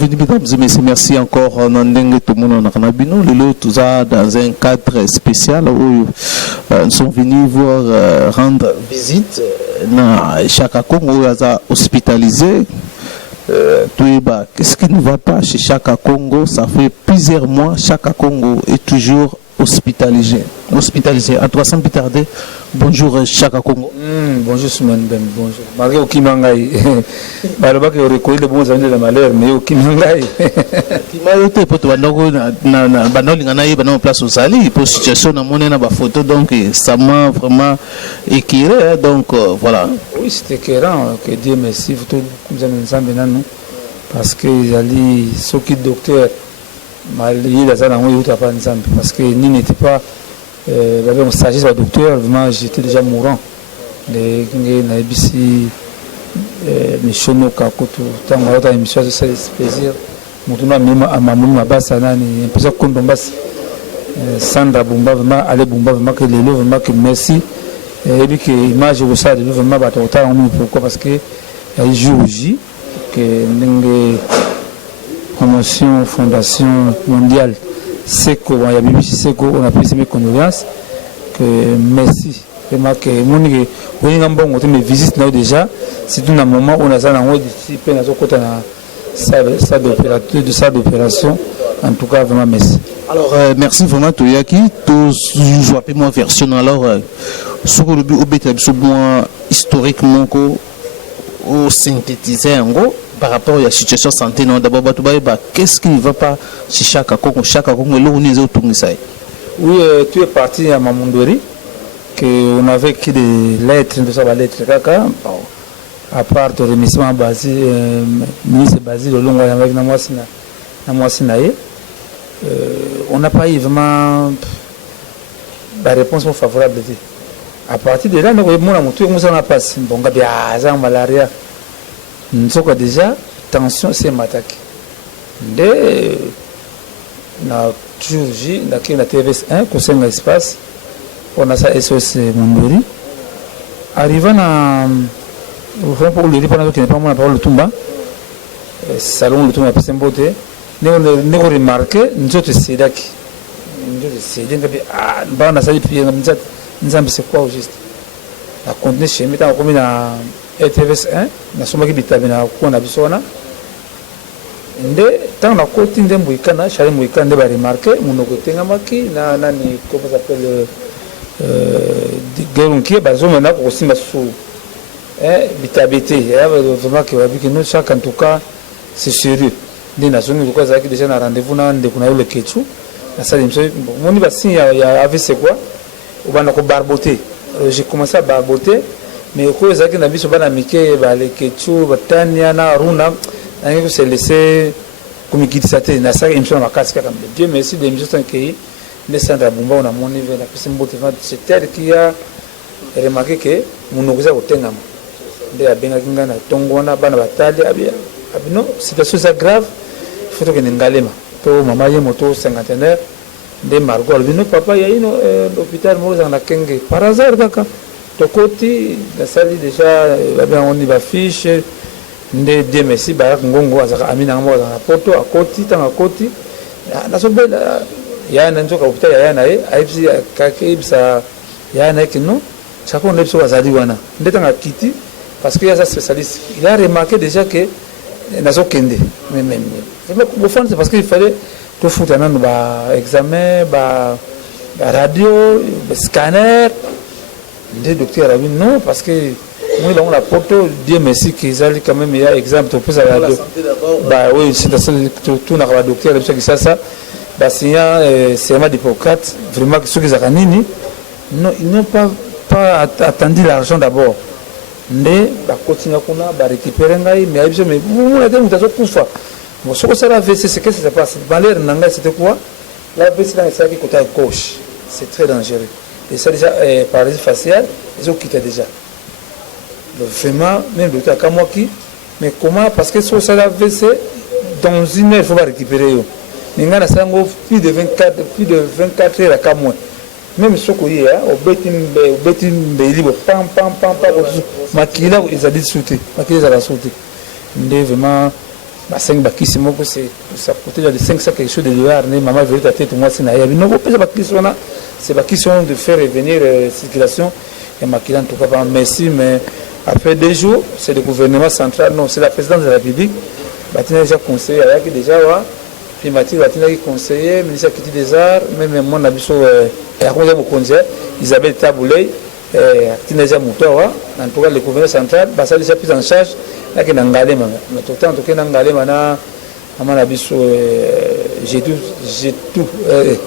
Bienvenue mesdames et messieurs, merci encore Nandenge tout le monde en Kanabino. Le tout ça dans un cadre spécial où nous sommes venus voir rendre visite à Chaka Congo où ils hospitalisé. Qu'est-ce qui ne va pas chez Chaka Congo? Ça fait plusieurs mois, Chaka Congo est toujours hospitalisé. À 300 plus tarder. Bonjour Chaka Congo. Bonjour Soumane Ben, bonjour. Malgré Okimangaï, Balobak est reconnu de bons amis de la malheur, mais Okimangaï. Kimayote pour toi, na place au Sali, pour situation na monnaie na ba photo, donc ça m'a vraiment éclairé, donc voilà. Oui, c'était éclairant, que Dieu merci, tout nous avons ensemble maintenant, parce que ils ceux qui docteur, malgré la salle en haut, pas ensemble, parce que ni n'était pas, j'avais un stagiaire, un docteur, vraiment j'étais déjà mourant. Les Naibisi, Michono, Kakoto, Tangarota, émission de ce plaisir. Moutuna, même à Mamouma Bassana, un peu de Kondombas, Sandra Bumba, vraiment, allez Bumba, vraiment, que les lots, vraiment, que merci. Et puis que l'image au stade, vraiment, Batota, pourquoi? Parce que il y a jour J, que une promotion, fondation mondiale, SECO, il y a BBC SECO, on a pris mes condoléances, que merci. Que mon mes visites là déjà, c'est un moment où on a participé à la salle d'opération. En tout cas, vraiment merci. Alors, merci vraiment, Toyaki. Tous jouent ma version. Alors, ce que nous avons historiquement synthétisé en gros par rapport à la situation de santé. D'abord, qu'est-ce qui ne va pas chez Chaka Congo? Chaka Congo, oui, tu es parti à Mamondori. On avait écrit des lettres, à part le remerciement ministre Basile Olongo avec Namwasinaye, on n'a pas eu vraiment la réponse favorable. À partir de là, nous avons passé. Bon, il y a malaria. Nous avons déjà tension, c'est m'attaque. Dès la chirurgie, la TVS1, conseil de l'espace. On a ça SOS Mondori. Arrivant à pour le répondre qui n'est pas moi la parole Tumba, salon le Tumba c'est beauté. Nous avons remarqué nous autres c'est daki. Nous autres c'est dingue ah bah on a ça depuis nous avons c'est quoi au juste. La contenu chez moi comme na ETVS1 na soma ki bitabina ko na bisona. Nde tant la côté ndembo ikana chale mo ikana ba remarqué mon côté ngamaki na nani comment ça s'appelle qui est basé maintenant aussi sous bitabité vraiment que nous chaque en tout cas c'est sérieux des nations unies quoi ça qui déjà un rendez-vous dans de kuna le ketchu la salle mon niveau si il y a AVC quoi on va nous barboter j'ai commencé à barboter mais quoi ça qui n'a vu sur bana miké ba le ketchu batania na runa on s'est laissé comme qui ça était na ça émission ma casque comme Dieu merci des émissions qui Sandra Bumba on a mon niveau la personne c'est elle qui a remarqué que mon ouvrier au Tengam de la Bengakinga na Tongona bana batali abino situation ça grave il faut que n'engalema to maman y moto cinquantenaire de Margot albino papa y a une l'hôpital Moroza na Kenge par hasard kaka to côté la salle déjà on y va fiche de DMC ba ngongo azaka amina ngo na poto à côté tant à côté na sobela yana nzoka ukuta yana aipsi kakibsa yana kino chako ndepso wazali wana ndetanga kiti parce que ya spécialiste il a remarqué déjà que nazo kende même au fond c'est parce qu'il fallait tout foutre dans ba examen ba radio scanner des docteurs avaient non parce que moi dans la photo Dieu merci qu'ils allaient quand même il y a exemple pour ça radio bah oui c'est tout na ba docteur qui ça c'est un d'Hippocrate, vraiment ceux qui ont non, ils n'ont pas attendu l'argent d'abord. Mais ils continuent à récupérer, mais vous avez dit que vous avez bon, ce que ça a fait, c'est ce qui se passe. Malheur, c'était quoi? La VC dans le côté gauche, c'est très dangereux. Et ça déjà, paralysie faciale, ils ont quitté déjà. Vraiment, même le docteur Kamoki, mais comment? Parce que ce que ça a fait, dans une heure, il faut récupérer. Plus de 24 heures à Kamoué. Même ce qu'on y a, au Betim, pam, ils ont dit sauter. Maquilla, ça va sauter. Vraiment, 5 bakisi moko ça coûtait de 500 quelque chose de dollars ne maman veut ta tête moi c'est na yabi non pas bakisi wana c'est bakisi de faire revenir circulation et makila en tout cas merci mais après 2 jours c'est le gouvernement central non c'est la présidence de la République batina déjà conseiller ayaki déjà wa puis Mathieu batina qui conseiller ministre qui des arts même mon abiso ya konza bokonzi Isabelle Taboulay tina déjà mutowa en tout cas le gouvernement central ça déjà pris en charge là que Nangalema mais tout temps que Nangalema na amana biso j'ai tout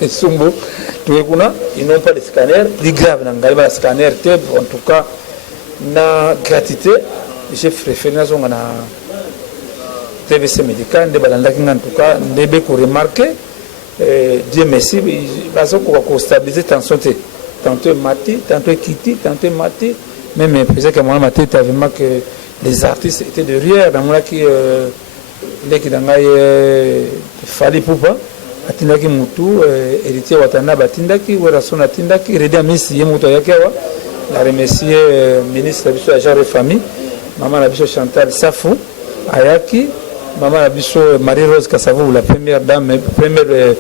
sumbo tout kuna ils n'ont pas de scanner plus grave Nangalema scanner en tout cas na gratuité j'ai préféré na zonga na TVC médical de balandaki en tout cas ndebe ko remarquer Dieu merci parce qu'on va stabiliser tension tantôt mati tantôt kiti tantôt mati même peut-être que moi matin tu as vraiment que les artistes étaient derrière dans moi qui qui dangai fali poupa atindaki mutu héritier watana batindaki wala sona tindaki reda misi yemuto yakewa la remercier ministre biso ya genre famille maman la biso Chantal Safou ayaki maman la biso Marie Rose Kassavou la première dame première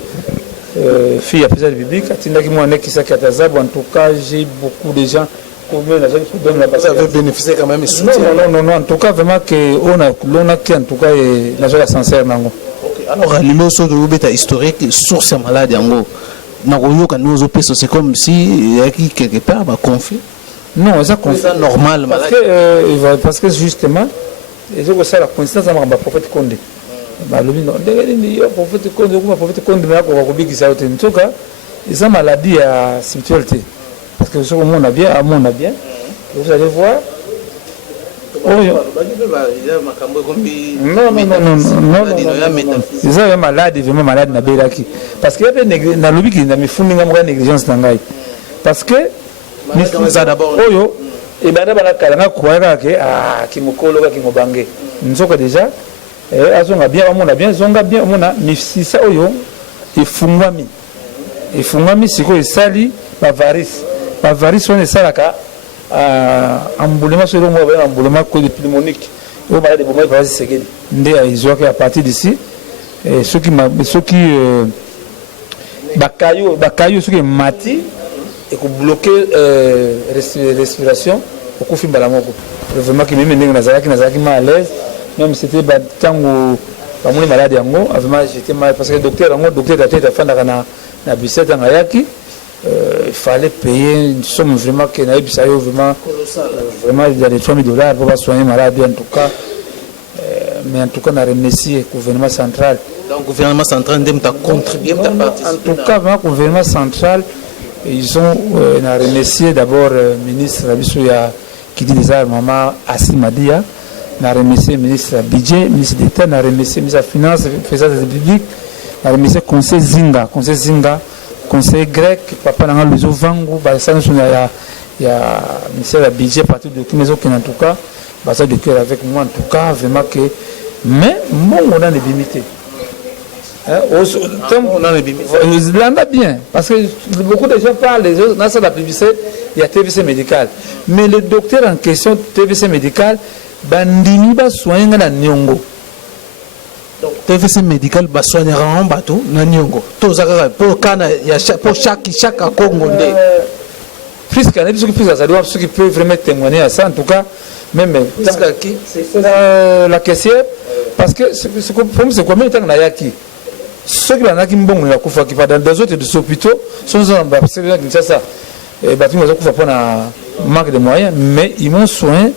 fille à président public atindaki moi nek kisaki atazabu en tout cas j'ai beaucoup de gens vous avez bénéficié quand même de soutien. Non, en tout cas, vraiment, on a qui en tout cas, la joie sincère. Alors, l'immobilier est historique, source maladie, c'est comme si il y a quelque part conflit. Non, c'est normal. Parce que justement, c'est la coïncidence avec le prophète Condé. Le prophète Condé, en tout cas, ils ont maladie à spiritualité. Parce que ce qu'on a bien, vous allez voir. Non. Ils sont malades, vraiment malades, parce qu'il y a des lobby qui ont fait une négligence. Parce que, d'abord, et bien là, quand croire que Kimokolo, Kimobangé, nous sommes déjà, on a bien, on a, mais si ça, il faut m'ami. Il faut m'ami, c'est quoi, il sali, la varice. La varice, on est ça là, emboulement sur le mot, emboullement pneumonique. Au malade de Boumé, c'est que ils ont à partir d'ici. Ceux qui Bakayo, ceux qui mati et qui bloquent respiration, au coup, film balamoko. Vraiment, qui même Nazaraki mal à l'aise, même c'était tant où on est malade, j'étais mal parce que le docteur a été fait dans la bicette en Ayaki. Il fallait payer une somme vraiment qui n'a vraiment il y a des $3,000 pour soigner malade en tout cas. Mais en tout cas, on a remercié le gouvernement central. Donc, le gouvernement central a contribué à participer. En tout cas, le gouvernement central, ils ont remercié d'abord le ministre qui dit des arts, Maman Assimadia. On a remercié le ministre budget, le ministre d'État, on a remercié le ministre de la Finance, le président de la République, on a remercié le conseil Zinga, conseil grec, papa n'a pas vangu, il y a ministère de budget, partout de qui maison qui en tout cas, ça de cœur avec moi en tout cas, vraiment que, mais on a des limités. On a des limités. On a bien, parce que beaucoup de gens parlent, dans la publicité, il y a TVC médical, mais le docteur en question TVC médical, bandimi ba soigner na nyongo. Donc, TVC médical va soigner en bateau, Nanyongo. Pour chaque Congolais. Puisque ceux qui peuvent vraiment témoigner à ça, en tout cas, même la caissière, parce que c'est combien de temps qu'on a acquis. Ceux qui ont dans des autres hôpitaux sont en ça. Et pour un manque de moyens, mais ils m'ont soigné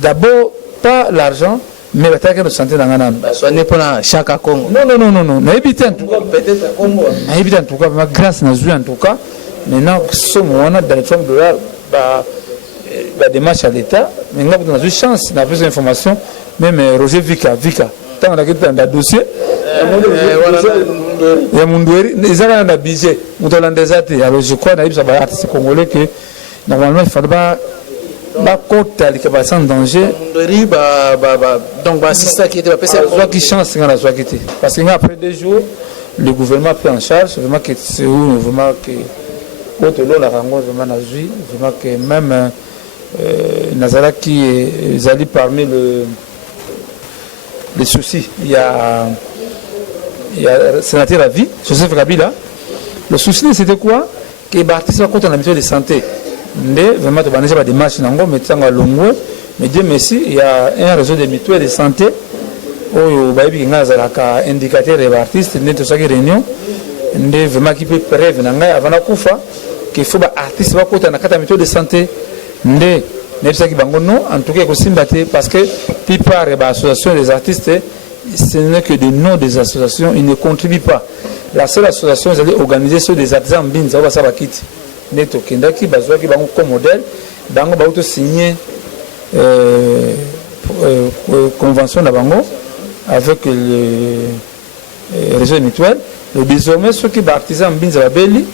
d'abord pas l'argent. Mais la taille de santé dans un an. Soigner pour chaque Congo. Non. N'habitez en tout cas. Peut-être à Congo. N'habitez en tout cas. Grâce à Dieu en tout cas. Maintenant, on a dans les $3,000, démarche à l'État. Maintenant, on a une chance. On a plus d'informations. Même Roger Vika. Tant qu'on a dans le dossier. Il y a mon doué. Ils ont un budget. Alors je crois que ça va être congolais que normalement il faudra pas. Sans danger. Donc, c'est qui était qui chance parce qu'après 2 jours, le gouvernement a pris en charge. Vraiment que c'est où vraiment que l'autre la rango vraiment vraiment que même Nazara qui est allé parmi les soucis. Il y a sénateur à vie, Joseph Kabila. Le souci, c'était quoi? Que les artistes vont contre la mutuelle de santé. Vraiment, tu vas des démarches, mais Dieu merci, il y a un réseau de mutuelles de santé où il y a un indicateur des artistes, il y a une réunion, vraiment qui peut prévenir avant la coufa qu'il faut que les artistes soient contre la mutuelle de santé. En tout cas, parce que la plupart des associations des artistes, ce n'est que des noms des associations, ils ne contribuent pas. La seule association, c'est organisée sur des artisans bin, ça va ça va quitter. Neto Kendaki, Bazoaki, Bango comme modèle, Bango Bauto signé convention d'Abango avec le réseau mutuel. Désormais, ceux qui sont artisans bin, ça va belli,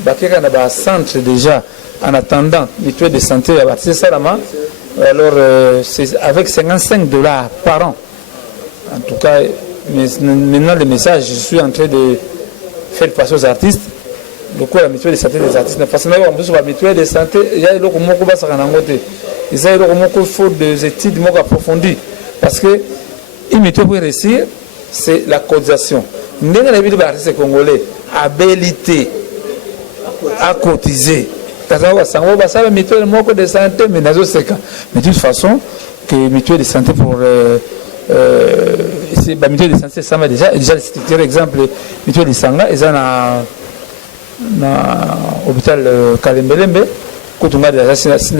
Bakeka n'a un centre déjà en attendant mutuelle de santé à Baptiste Salama. Alors, c'est avec $55 par an. En tout cas, maintenant le message, je suis en train de faire passer aux artistes. Le coup, la mutuelle de santé des artistes, parce que la mutuelle de santé, il y a beaucoup de faut des études approfondies. Parce que une mutuelle pour réussir, c'est la cotisation. Nous avons les artistes congolais habilités à cotiser. Mais de toute façon, que mutuelle de santé pour la mutuelle de santé, ça va déjà citer exemple, mutuelle de Sanga, ils ont l'hôpital Kalembelembe, quand on a déjà 6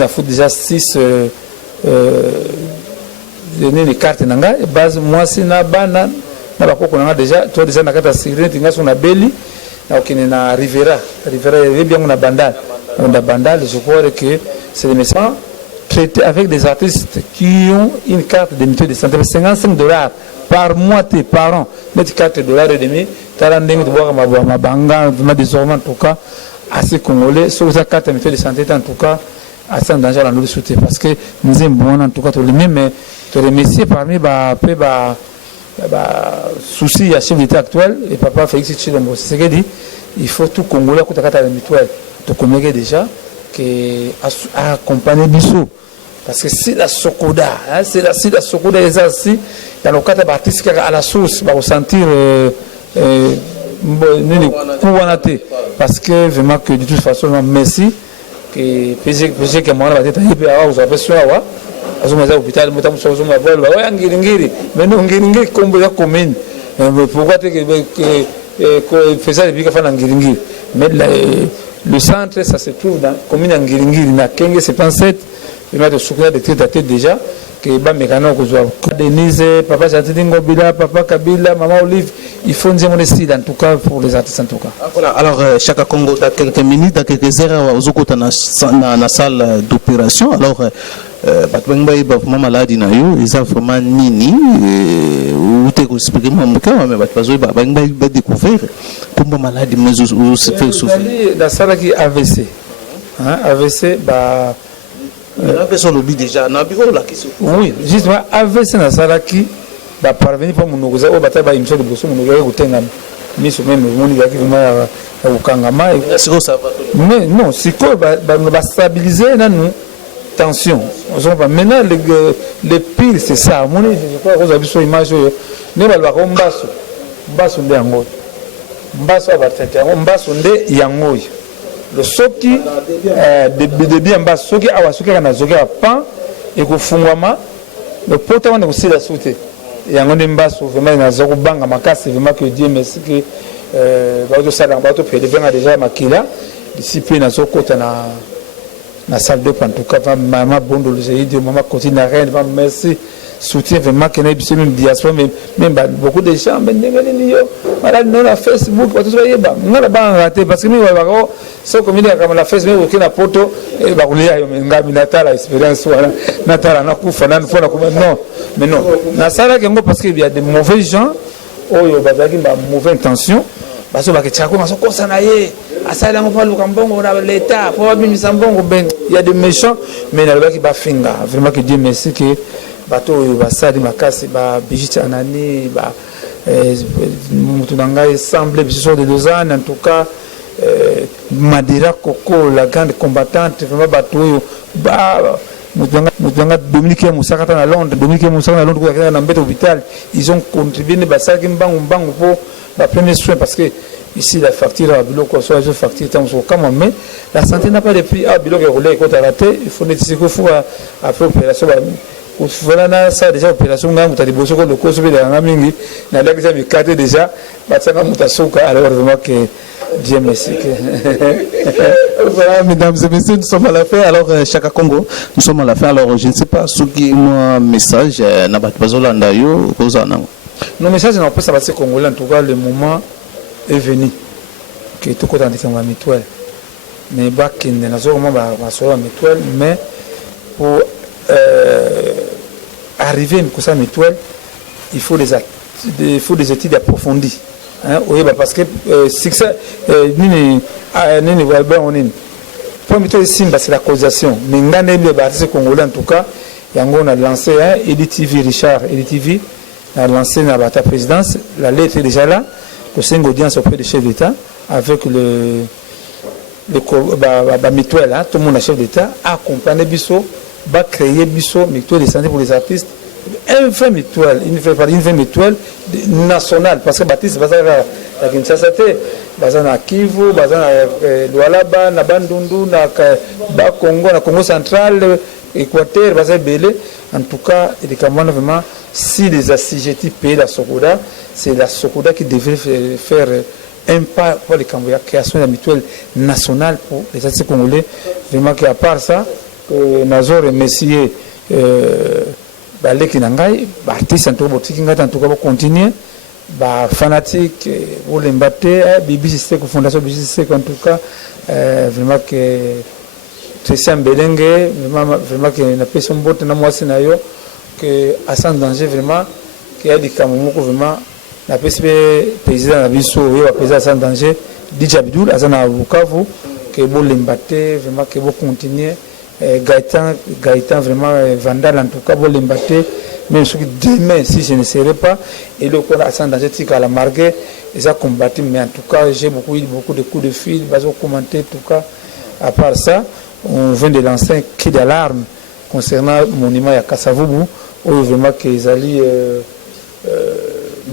les cartes, base moi si na bana na bakoko na déjà toi déjà na kata sécurité nga son na beli na okine na Rivera est bien on a bandal je crois que c'est des messages traités avec des artistes qui ont une carte de mutuelle de santé $55 par mois par an mettre $4.5 tarandeng de boire ma banga désormais en tout cas assez congolais sur sa carte de mutuelle de santé en tout cas assez en danger à nous souhaiter parce que nous aimons bon en tout cas tous les mêmes mais te remercier parmi souci à chef d'État actuel et papa Félix Tshilombo. C'est ce qu'il dit, il faut tout Congolais qui a la mutuelle. Tu connais déjà que accompagner Bissot. Parce que c'est la Sokoda, c'est la Sokoda et ça aussi, dans le cadre d'artistes à la source, va ressentir parce que vraiment que de toute façon, merci que PG que moi la tête à vous avez sur la azuma hôpital mutam so azuma vol wa ngiri mais non ngiri kombo ya commune pourquoi que faisait les bika fana ngiri mais le centre ça se trouve dans commune ngiri na Kenge 77 il y a de soukna de tête à tête déjà que ba mekano ko zwa Denise papa Jatidingo Bila papa Kabila maman Olive il faut dire mon style en tout cas pour les artistes en tout cas. Voilà, alors chaque Congo dans quelques minutes dans quelques heures aux côtés na salle d'opération alors batbengba ba maladie na yo ils ont vraiment nini ou te ko expliquer moi mais batbazo ba bengba découvrir comme maladie mais ou se fait souffrir la salle qui AVC hein AVC ba AVC on oublie déjà na biko la question oui justement AVC na salle qui ba parvenir pour monogoza o bataba imso de boso monogoza kutenga miso même moni ba ki vraiment ukangama est-ce que ça va mais non c'est quoi ba stabiliser na nous tension. Maintenant, le pire, c'est ça. Je crois que vous avez vu une image. Nous allons Mbasso de Yangoy. Mbasso de Yangoy. Le soki de bien Mbasso, soki awasuki kana zoki pan et ko fungwama le potement de aussi la sauter. Yangoy de Mbasso vraiment na zoko banga makasi vraiment que Dieu merci que bato sala bato pe devenga déjà makila discipline na zoko na la salle de en tout cas maman bondo le de maman continue à rien merci soutien vraiment que nous même diaspora même beaucoup de gens mais voilà non la Facebook pas tout ça yeba ngala ba raté parce que nous va so comme la Facebook qui na photo et ba kulia yo ngami natala expérience wala natala na kufa na fona kuma non mais non na sala que parce qu'il y a des mauvais gens oyo bazaki ba mauvaise intention parce que bakachako na soko sana ye asala ngopa lukambongo na l'état pour bimisa mbongo ben il y a des méchants mais na lobaki ba finga vraiment que Dieu merci que bato ba sali makasi ba bijiti anani ba mutu nanga semble biso de 2 ans en tout cas Madira Coco la grande combattante vraiment bato ba Moutanga Dominique Moussakata à Londres, Dominique Moussakata à Londres, dans l'hôpital, ils ont contribué pour la première soin parce que ici la facture à Bilo, soit la facture mais la santé n'a pas de prix. Ah, Bilo qui roulé, quand raté, il faut nécessaire qu'il faut après opération. Voilà, ça déjà opération, on a des bosses, le cours de la Namingi, n'a pas déjà vu déjà, alors vraiment que Dieu merci. Voilà, mesdames et messieurs, nous sommes à la fin. Alors, Chaka Congo, nous sommes à la fin. Alors, je ne sais pas ce qui est un message, Nabat Bazolanda, nos messages n'ont pas ça passer Congolais, en tout cas, le moment est venu. Que tout côté dans la mutuelle. Mais pas qu'il n'y a pas sur la mutuelle, mais pour arriver à une mutuelle, il faut des études approfondies. Hein, oui, parce que c'est ça, c'est la causation. Mais les bâtisses congolais, en tout cas, on a lancé EDTV, Richard, EDTV, a lancé la présidence, la lettre est déjà là, que c'est une audience auprès du chef d'État, avec le mutuel, tout le monde, le chef d'État, accompagner Bissot, va créer Bissot, mutuelle de santé pour les artistes, un vrai mutuel, une vraie mutuelle nationale, parce que Baptiste, la Kinshasa, na Kivu, na Lualaba, na Bandundu, na Congo, na Congo central, Équateur, Belé. En tout cas, il est vraiment, si les assujettis payent la Sokoda, c'est la Sokoda qui devrait faire un pas pour la création de la mutuelle nationale pour les artistes congolais. Vraiment qu'à part ça, Nazor et Messier, les artistes en tout cas vont continuer. Fanatique, pour les battre, Bibi Fondation Bibi en tout cas, vraiment que Christian Belengue, vraiment que n'a pas son bot dans moi scénario, que à sans danger vraiment, qu'il y a des Camerounais vraiment, n'a pas président la Bissau, président sans danger, DJ Abdul, à Zana Bukavu, que vous les battez, vraiment que vous continuez. Gaëtan vraiment vandal en tout cas pour l'embattre même ce qui demain si je ne serai pas et le corps à danger à la margue ils ont combattu mais en tout cas j'ai beaucoup de coups de fil ils ont commenté en tout cas à part ça on vient de lancer un cri d'alarme concernant le monument à Kassavubu où vraiment qu'ils allaient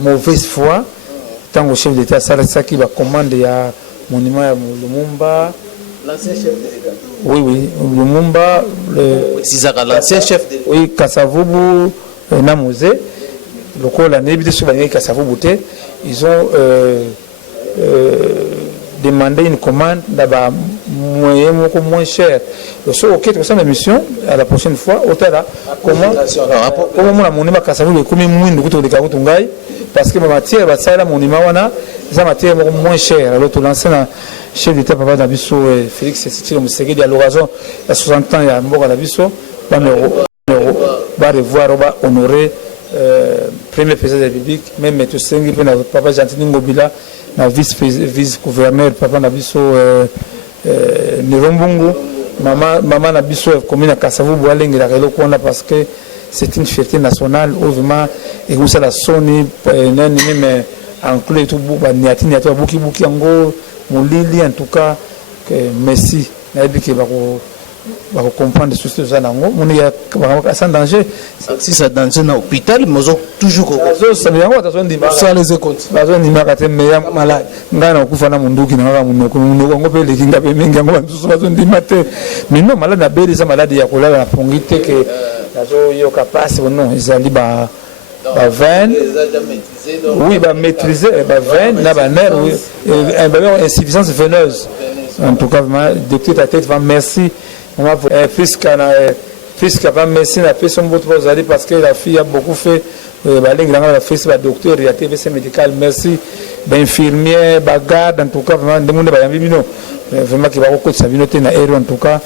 mauvaise foi tant au chef d'État ça qui va commander à monument à Lumumba l'ancien chef de l'État. Oui, Lumumba, l'ancien chef de l'État. Oui, Kassavubu, Namose, le coup l'année, Kassavubu, ils ont demandé une commande d'abord moins cher. Le seul ok, tout ça, la mission, à la prochaine fois, au là, comment la monument Kassavubu est comme moins de couteau de Karoutungai, parce que ma matière, la monument, c'est matière moins chère. Alors, tout l'ancien chef d'État, Papa Nabiso, Félix Tshisekedi Tshisekedi, à l'horizon, il y a 60 ans, il y a Mboka Nabiso, va revoir, va honorer premier président de la République, même M. Sengi, Papa Gentini Ngobila, vice-gouverneur, Papa Nabiso, Nirombungu, Maman Nabiso, commune à Kassavubu, parce que c'est une fierté nationale, où vraiment, et où ça la sonne, même inclus tout, Niati, Buki, Ango, Moulili, en tout cas, merci. Va comprendre ce que ça n'a sans danger. Si ça danger dans l'hôpital, mais toujours ça les écoute. Malade. Mais non, malade a belle maladie ya kola na pongite que nazo yo capable non, ils allaient ba veine. Oui, ba maîtriser ba veine na ba nerf, oui. Insuffisance veineuse. En tout cas, docteur ta tête va merci. Puisque va merci la personne parce que la fille a beaucoup fait la fille la docteur il y a TVC médical merci infirmière garde en tout cas vraiment demande vraiment qui va beaucoup sa vie na en tout cas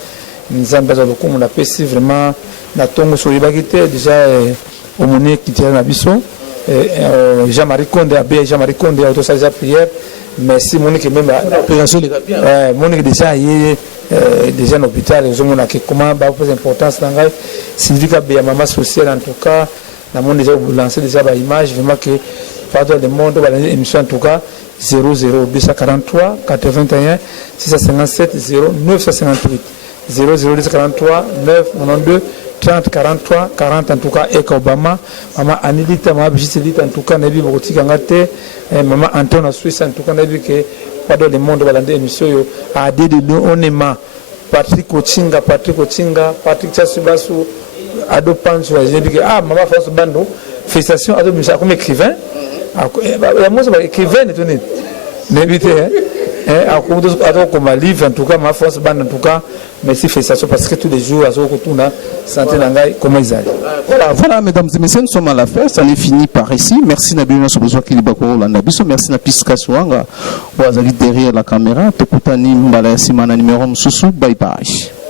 nous avons besoin de comme on a passé vraiment na tongo sur les déjà au monnaie qui tient na biso Jean-Marie Condé Jean-Marie Condé auto sa prière merci Monique même l'opération les bien Monique déjà déjà en hôpital ils ont comment ba plus importance dans gai Sylvie Kabia maman sociale en tout cas na monde déjà lancer déjà ba image vraiment que pardon le monde ba émission en tout cas 00 243 81 657 0958 00 243 992 30 43 40 en tout cas Eka Obama maman Anilita maman Brigitte Lita en tout cas nabi bokotika ngate maman Anton Suisse en tout cas nabi que pas dans le monde balande émission yo a de nous on aima Patrick Ochinga Patrick Chasubasu Ado Pancho j'ai dit que maman France Bando félicitations Ado Micha comme écrivain moi c'est écrivain étonné n'évitez comme livre en tout cas ma force bande en tout cas merci félicitations parce que tous les jours à ce que tout na santé nangai comment ils allaient voilà mesdames et messieurs nous sommes à la fin ça est fini par ici merci Nabina Sobozo Kilibako la Nabiso merci na Piska Swanga wazali derrière la caméra tokutani mbala ya simana numéro msusu bye bye